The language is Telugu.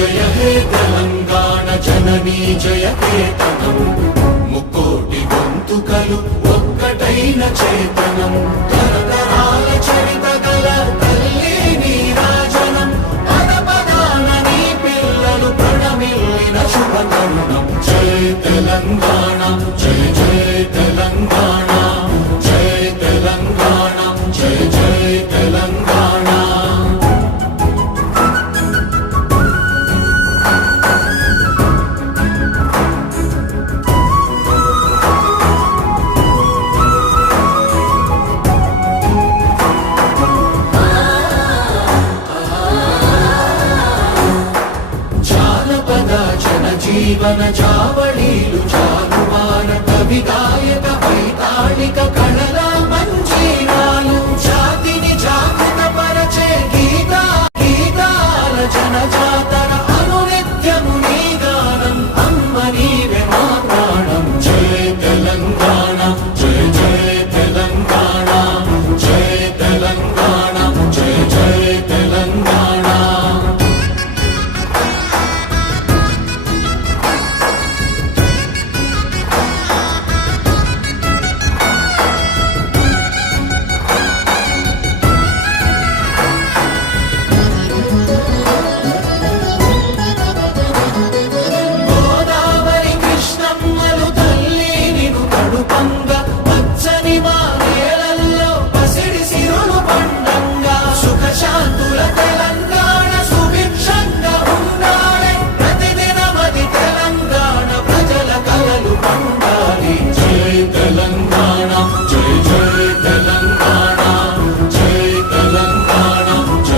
జయ హే తెలంగాణ జననీ జయ కేతనం ముక్కోటి గొంతుకలు ఒక్కటైన చేతనం తరతరాల చరిత గల తల్లి నీరాజనం పద పదాన నీ పిల్లలు ప్రణమిల్లిన శుభతరుణం జయ తెలంగాణ జయ జయ తెలంగాణ జయ తెలంగాణ జయ జయ తెలంగాణ జీవన చావళీలు చాలువార కవి గాయక వైతాళిక